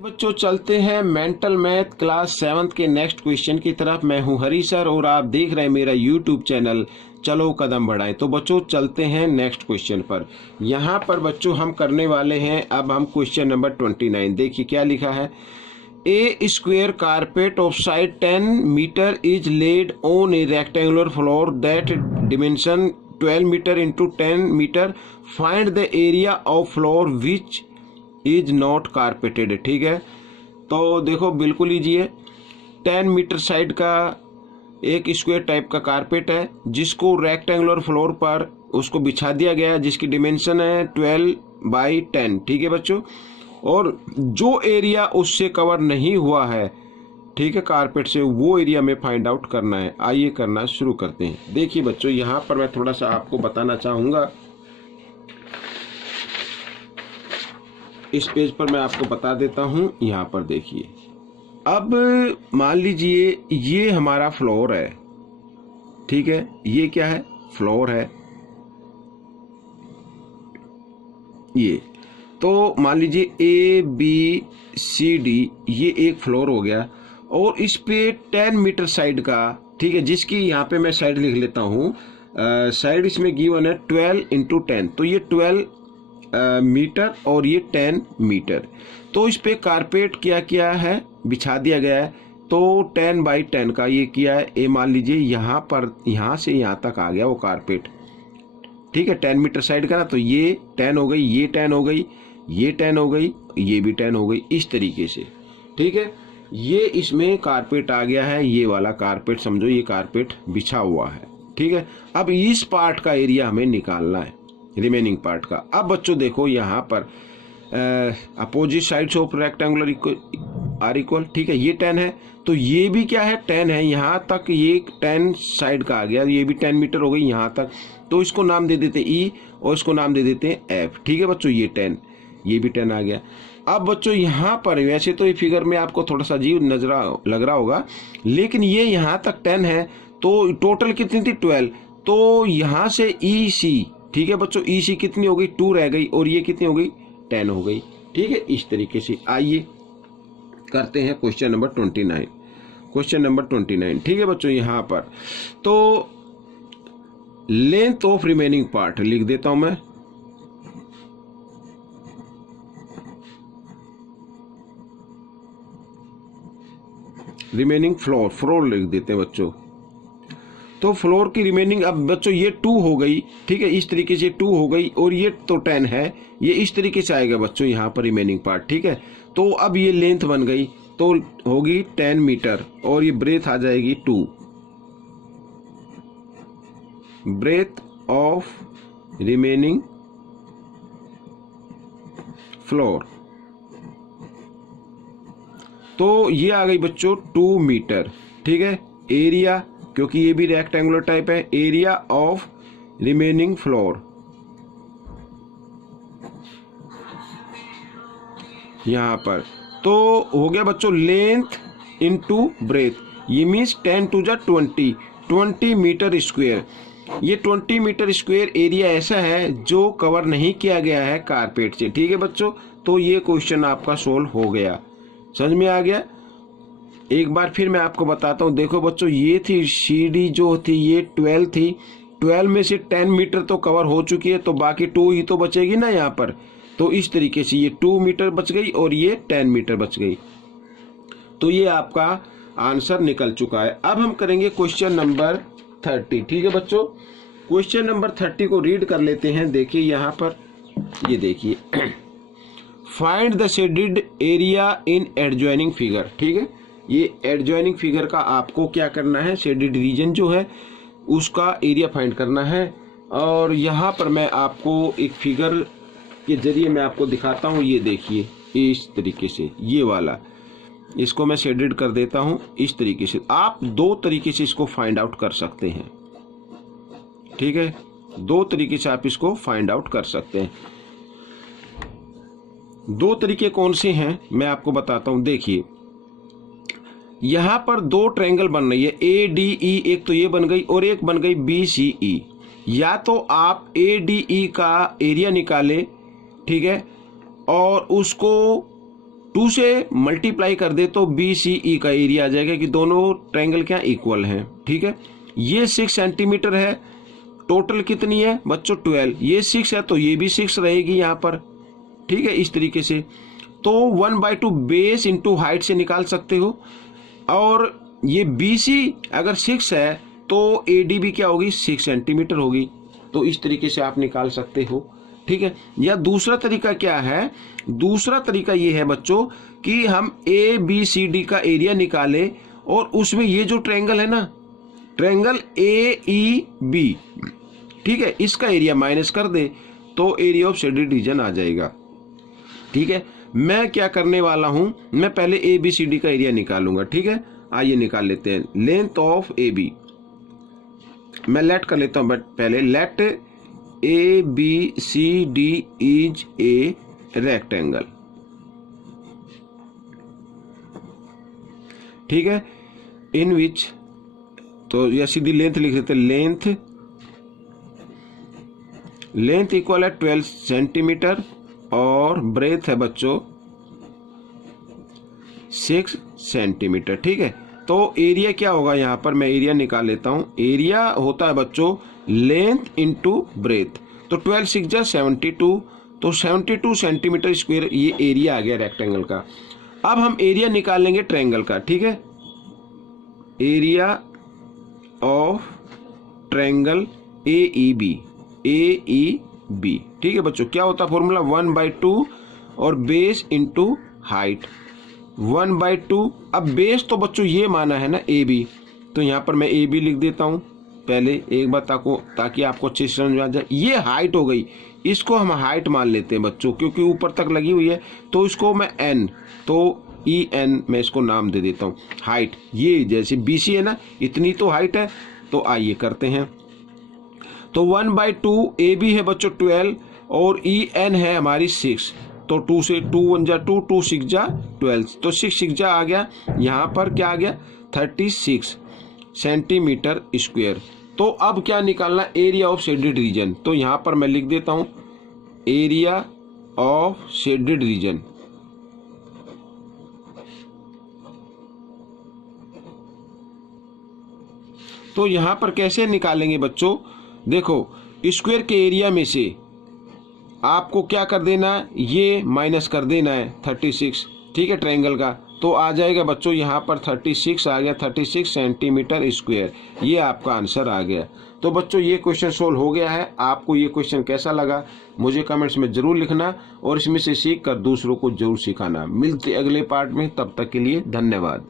बच्चों चलते हैं मेंटल मैथ क्लास 7 के नेक्स्ट क्वेश्चन की तरफ। मैं हूं हरी सर और आप देख रहे हैं मेरा यूट्यूब चैनल चलो कदम बढ़ाएं। तो बच्चों चलते हैं नेक्स्ट क्वेश्चन पर। यहां पर बच्चों हम करने वाले हैं अब हम क्वेश्चन नंबर 29। देखिए क्या लिखा है। A square carpet of side 10 metre is laid on a rectangular floor that dimension 12 metre into 10 metre. Find the area of floor which is not carpeted. ठीक है, तो देखो बिल्कुल इजी है। 10 मीटर साइड का एक स्क्वायर टाइप का carpet है जिसको रेक्टेंगुलर फ्लोर पर उसको बिछा दिया गया है जिसकी डिमेंशन है 12 बाई 10। ठीक है बच्चों, और जो एरिया उससे कवर नहीं हुआ है, ठीक है, कारपेट से, वो एरिया में फाइंड आउट करना है। आइए करना शुरू करते हैं। देखिए बच्चों यहाँ पर मैं थोड़ा सा आपको बताना चाहूँगा, इस पेज पर मैं आपको बता देता हूं। यहाँ पर देखिए, अब मान लीजिए ये हमारा फ्लोर है, ठीक है, ये क्या है, फ्लोर है ये। तो मान लीजिए ए बी सी डी ये एक फ्लोर हो गया और इस पे 10 मीटर साइड का, ठीक है, जिसकी यहाँ पे मैं साइड लिख लेता हूँ। साइड इसमें गिवन है 12 इंटू 10, तो ये 12 मीटर और ये 10 मीटर। तो इस पे कारपेट क्या किया है, बिछा दिया गया है। तो 10 बाई 10 का ये किया है। ए मान लीजिए यहाँ पर, यहाँ से यहाँ तक आ गया वो कारपेट, ठीक है, 10 मीटर साइड का ना। तो ये 10 हो गई, ये 10 हो गई, ये 10 हो गई, ये भी 10 हो गई, इस तरीके से। ठीक है, ये इसमें कारपेट आ गया है, ये वाला कारपेट समझो, ये कारपेट बिछा हुआ है। ठीक है, अब इस पार्ट का एरिया हमें निकालना है, रिमेनिंग पार्ट का। अब बच्चों देखो यहाँ पर opposite sides of rectangular are equal, ठीक है, ये 10 है तो ये भी क्या है, 10 है। यहाँ तक ये 10 साइड का आ गया, ये भी 10 मीटर हो गई यहाँ तक। तो इसको नाम दे देते ई और इसको नाम दे देते हैं एफ। ठीक है बच्चों, ये 10, ये भी 10 आ गया। अब बच्चों यहाँ पर वैसे तो ये फिगर में आपको थोड़ा सा अजीब नजर लग रहा होगा, लेकिन ये यहाँ तक 10 है तो टोटल कितनी थी, 12। तो यहाँ से ई सी, ठीक है बच्चों, ई सी कितनी हो गई, 2 रह गई, और ये कितनी हो गई, 10 हो गई। ठीक है, इस तरीके से। आइए करते हैं क्वेश्चन नंबर 29। क्वेश्चन नंबर 29, ठीक है बच्चों, यहाँ पर तो लेंथ ऑफ रिमेनिंग पार्ट लिख देता हूं मैं। रिमेनिंग फ्लोर लिख देते हैं बच्चों। तो फ्लोर की रिमेनिंग, अब बच्चों ये 2 हो गई, ठीक है, इस तरीके से 2 हो गई, और ये तो 10 है, ये इस तरीके से आएगा बच्चों यहाँ पर रिमेनिंग पार्ट। ठीक है, तो अब ये लेंथ बन गई तो होगी 10 मीटर, और ये ब्रेथ आ जाएगी 2, ब्रेथ ऑफ रिमेनिंग फ्लोर। तो ये आ गई बच्चों 2 मीटर। ठीक है, एरिया, क्योंकि ये भी रेक्टेंगुलर टाइप है, एरिया ऑफ रिमेनिंग फ्लोर यहां पर। तो हो गया बच्चों लेंथ इनटू ब्रेथ, ये मीन्स 10 टू जा 20 मीटर स्क्वायर। ये 20 मीटर स्क्वायर एरिया ऐसा है जो कवर नहीं किया गया है कारपेट से। ठीक है बच्चों, तो ये क्वेश्चन आपका सोल्व हो गया, समझ में आ गया। एक बार फिर मैं आपको बताता हूँ। देखो बच्चों, ये थी सीडी जो थी, ये 12 थी, 12 में से 10 मीटर तो कवर हो चुकी है, तो बाकी 2 ही तो बचेगी ना यहाँ पर। तो इस तरीके से ये 2 मीटर बच गई और ये 10 मीटर बच गई। तो ये आपका आंसर निकल चुका है। अब हम करेंगे क्वेश्चन नंबर 30। ठीक है बच्चों, क्वेश्चन नंबर 30 को रीड कर लेते हैं। देखिए यहाँ पर, ये देखिए, find the shaded area in adjoining figure. ठीक है, ये एडजॉइनिंग फिगर का आपको क्या करना है, शेडेड रीजन जो है उसका एरिया फाइंड करना है। और यहाँ पर मैं आपको एक फिगर के जरिए मैं आपको दिखाता हूँ। ये देखिए इस तरीके से, ये वाला, इसको मैं शेडेड कर देता हूँ इस तरीके से। आप 2 तरीके से इसको फाइंड आउट कर सकते हैं। ठीक है, 2 तरीके से आप इसको फाइंड आउट कर सकते हैं। 2 तरीके कौन से हैं मैं आपको बताता हूं। देखिए यहां पर 2 ट्रायंगल बन रही है, ए डी ई, एक तो ये बन गई और एक बन गई बी सी ई। या तो आप ए डी ई का एरिया निकालें, ठीक है, और उसको 2 से मल्टीप्लाई कर दे तो BCE का एरिया आ जाएगा कि दोनों ट्रायंगल क्या इक्वल हैं। ठीक है, ये 6 सेंटीमीटर है, टोटल कितनी है बच्चों 12, ये 6 है तो ये भी 6 रहेगी यहाँ पर। ठीक है, इस तरीके से तो 1/2 बेस इंटू हाइट से निकाल सकते हो। और ये BC अगर 6 है तो AD भी क्या होगी 6 सेंटीमीटर होगी। तो इस तरीके से आप निकाल सकते हो। ठीक है, या दूसरा तरीका क्या है, दूसरा तरीका ये है बच्चों कि हम ABCD का एरिया निकालें और उसमें ये जो ट्रायंगल है ना, ट्रायंगल AEB, ठीक है, इसका एरिया माइनस कर दे तो एरिया ऑफ शेडेड रीजन आ जाएगा। ठीक है, मैं क्या करने वाला हूं, मैं पहले ABCD का एरिया निकालूंगा। ठीक है, आइए निकाल लेते हैं। लेंथ ऑफ AB मैं लेट कर लेता हूं, बट पहले let ABCD is a rectangle. ठीक है, इन विच, तो यह सीधी लेंथ लिख देते, लेंथ इक्वल है 12 सेंटीमीटर और ब्रेथ है बच्चों 6 सेंटीमीटर। ठीक है, तो एरिया क्या होगा, यहां पर मैं एरिया निकाल लेता हूं। एरिया होता है बच्चों लेंथ इंटू ब्रेथ, तो 12 6 जा 72, तो 72 सेंटीमीटर स्क्वायर ये एरिया आ गया रेक्टेंगल का। अब हम एरिया निकालेंगे ट्रायंगल का। ठीक है, एरिया ऑफ ट्रायंगल AEB। ठीक है बच्चों, क्या होता है फॉर्मूला 1/2 और बेस इंटू हाइट 1/2। अब बेस तो बच्चों ये माना है ना AB, तो यहाँ पर मैं AB लिख देता हूँ पहले एक बार ताकि आपको अच्छे से समझ आ जाए। ये हाइट हो गई, इसको हम हाइट मान लेते हैं बच्चों क्योंकि ऊपर तक लगी हुई है, तो इसको मैं N, तो EN मैं इसको नाम दे देता हूँ। हाइट ये जैसे BC है ना, इतनी तो हाइट है। तो आइए करते हैं, तो 1/2 AB है बच्चों 12 और EN है हमारी 6, तो 2 से 2 1 जा 2, 2 6 जा 12, तो 6 6 जा आ गया, यहाँ पर क्या आ गया 36 सेंटीमीटर स्क्वायर। तो अब क्या निकालना, एरिया ऑफ शेडेड रीजन। तो यहाँ पर मैं लिख देता हूँ एरिया ऑफ शेडेड रीजन। तो यहाँ पर कैसे निकालेंगे बच्चों, देखो स्क्वायर के एरिया में से आपको क्या कर देना, ये माइनस कर देना है 36। ठीक है, ट्रायंगल का, तो आ जाएगा बच्चों यहाँ पर 36 आ गया, 36 सेंटीमीटर स्क्वायर। ये आपका आंसर आ गया। तो बच्चों ये क्वेश्चन सोल्व हो गया है। आपको ये क्वेश्चन कैसा लगा मुझे कमेंट्स में जरूर लिखना और इसमें से सीख कर दूसरों को जरूर सिखाना। मिलते अगले पार्ट में, तब तक के लिए धन्यवाद।